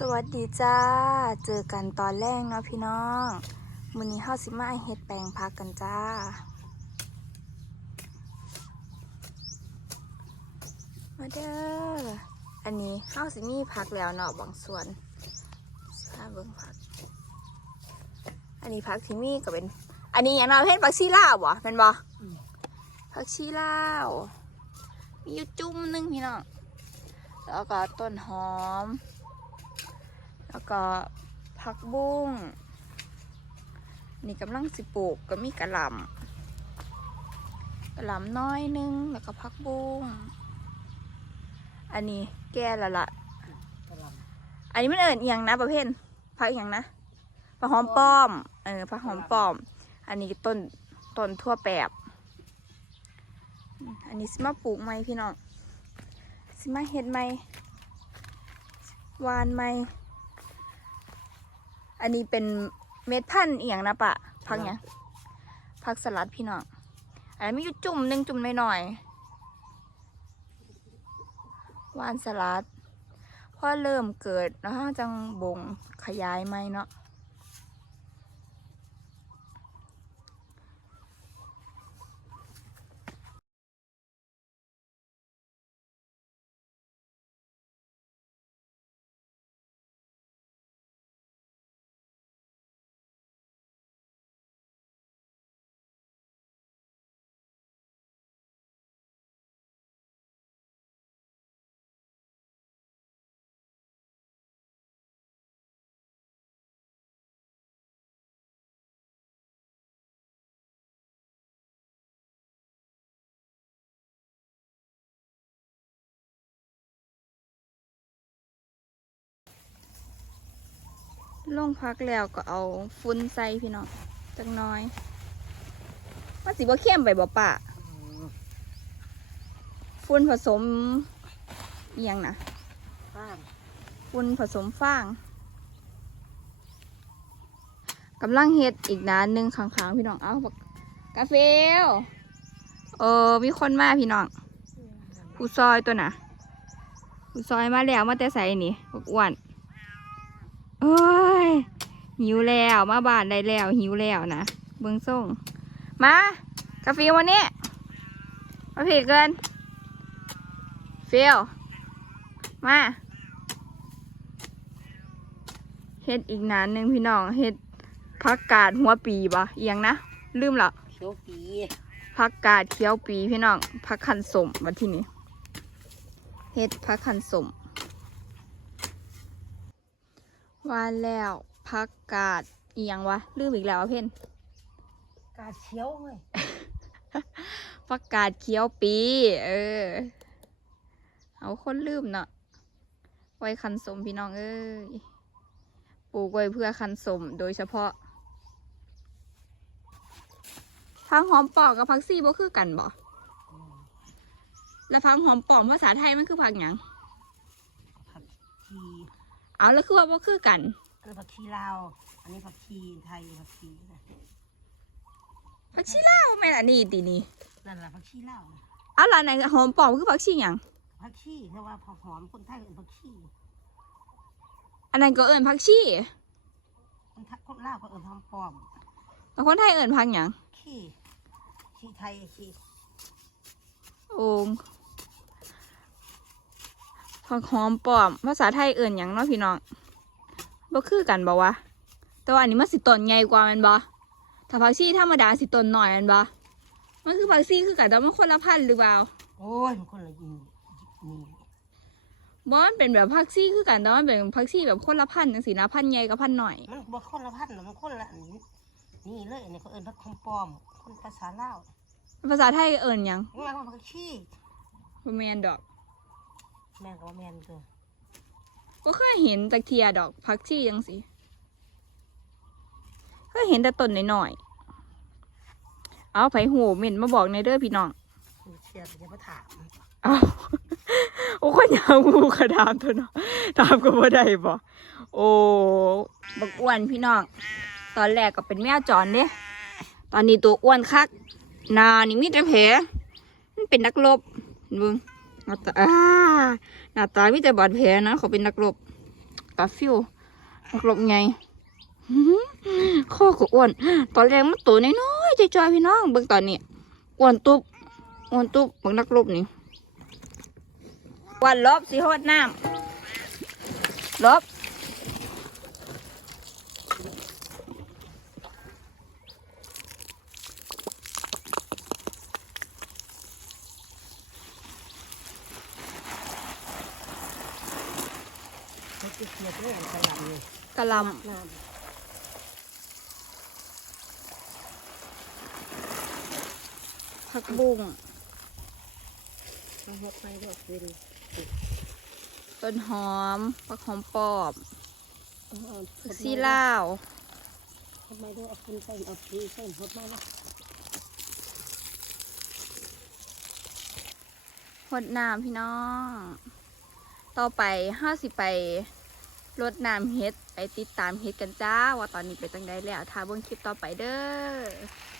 สวัสดีจ้า เจอกันตอนแรกเนาะพี่น้องมื้อนี้เฮาสิมาเฮ็ดแปลงผักกันจ้า มาเด้อ อันนี้เฮาสิมีผักแล้วเนาะบางส่วนสิพาเบิ่งผัก อันนี้ผักที่มีก็เป็น อันนี้อย่างเราเฮ็ดผักชีลาวบ่แม่นบ่ผักชีลาว มีอยู่จุ่มหนึงพี่น้อง แล้วก็ต้นหอม แล้วก็ผักบุ้ง นี่กำลังสิปลูกก็มีกระหล่ำกระหล่ำน้อยหนึง แล้วก็ผักบุ้ง อันนี้แก่แล้วล่ะอันนี้มันเอิญเอียงนะประเภทผักอหย่างนะผักหอมป้อม เออผักหอมป้อม อันนี้ต้นต้นทั่วแปบ อันนี้สิมาปลูกไหมพี่น้อง สิมาเฮ็ดไหมหวานไหม อันนี้เป็นเม็ดพันธุ์เอียงนะปะพักเนี้ยพักสลัดพี่น้องอันนี้มีอยู่จุ่มหนึ่งจุ่มหน่อยๆหวานสลัดพอเริ่มเกิดแล้วจังบงขยายไหมเนาะ ลงพักแล้วก็เอาฟุ้นใส่พี่น้องจังน้อยว่าสิบ่เข้มไปบ่ปะฟุ้นผสมเอียงนะข้างฟุ้นผสมฟางกำลังเฮ็ดอีกนานหนึงข้างๆพี่น้อง เอาบักกาเฟลเออมีคนมาพี่น้องผู้ซอยตัวน่ะผู้ซอยมาแล้วมาแต่ใส่นี่บักอ้วนเอ้ ยหิวแล้วมาบ้านได้แล้วหิวแล้วนะเบิ้งส่งมากาแฟวันนี้มาผิดเกินเฟลมาเฮ็ดอีกนานหนึ่งพี่น้องเฮ็ดผักกาดหัวปีบ่เอียงนะลืมละเขียวปีผักกาดเขียวปีพี่น้องผักขันสมมาที่นี่เฮ็ดผักขันสม วานแล้วผักกาดเอียงวะลืมอีกแล้วอะเพ่นกาเขียวเว้ยผักกาดเขียวปี เออ เอาคนลืมเนาะไว้คันสมพี่น้องเอ้ยปลูกไว้เพื่อคันสมโดยเฉพาะพังหอมปอกกับพักซี่บ่คือกันบ่แล้วพังหอมปอกภาษาไทยมันคือพักหยังผักชี เอาแล้วคือว่าบ่คือกันอันนี้ผักชีลาว อันนี้ผักชีไทยผักชีนะพักชีลาวแม่นอันนี้ตีนี่นั่นแหละผักชีลาวเอาล่ะไหนหอมปอกคือพักชีหยังผักชีเรียกว่าผักหอมคนไทยเรียกผักชีอันนั้นก็เอิ้นพักชีคนไทยคนลาวก็เอิ้นหอมปลอมแต่คนไทยเอิ้นพักหยังขี้ชีไทยชีโอ้ง ผักหอมปลอม ภาษาไทยเอิ้นหยังเนาะพี่น้องบ่คือกันบ่วะ แต่ว่าอันนี้มันสิต้นใหญ่กว่าแมันบ่ถ้าผักชีธรรมดาสิต้นน้อยแมันบ่มันคือผักชีคือกันแต่ว่ามันคนละพันธุ์หรือเปล่า โอ้ยมันคนละยินนี่บ่มันเป็นแบบผักชีคือกันแต่ว่ามันเป็นผักชีแบบคนละพันธุ์จังซี่นะพันธุ์ใหญ่กับพันธุ์น้อย มันบ่คนละพันธุ์หรอกมันคนละอันนี้นี่เลยอันนี้เขาเอิ้นผักหอมปลอม คนภาษาลาวภาษาไทยเอิ้นหยังนี่มันผักชีบ่แม่นดอก แม่นก็ว่าแม่นเด้อก็เคยเห็นจากเทียดอกผักชีจังสิก็เห็นแต่ต้นน้อยๆเอาไผหูเหม็นมาบอกในอยเด้อพี่น้องมีเชียร์จะมาถามเอาโอ้คนอยางงูกระดามตัวเนาะถามก็บ่ได้บ่โอ้บักอ้วนพี่น้องตอนแรกก็เป็นแมวจรเด้ตอนนี้ตัวอ้วนคักหนานี่มีแต่แผลมันเป็นนักรบเห็นเบึง หน้าตาอ่าหน้าตามีแต่บาดแผลนะเขาเป็นนักรบกาฟิวนักลบไงข้อก็อ้วน ตอนแรกมันตัวน้อยๆจอยๆพี่น้องเบิ่งตอนนี้อ้วนตุบอ้วนตุบบักนักลบนี่วันลบสิหดน้ำลบ เขาจะเสียบเลยใส่หลังนี่ กะหลน้ำผักบุ้งเอาหดไปดอกเวนต้นหอมผักหอมปอบเอาเอาผักซีลาวทำไมด้วยเอาคุณใส่เอาพีใส่หดมาล้วหดน้ำพี่น้อง ต่อไปห้าสิไป รดน้ำเฮ็ดไปติดตามเฮ็ดกันจ้า ว่าตอนนี้ไปจังได้แล้วถ้าเบิ่งคลิปต่อไปเด้อ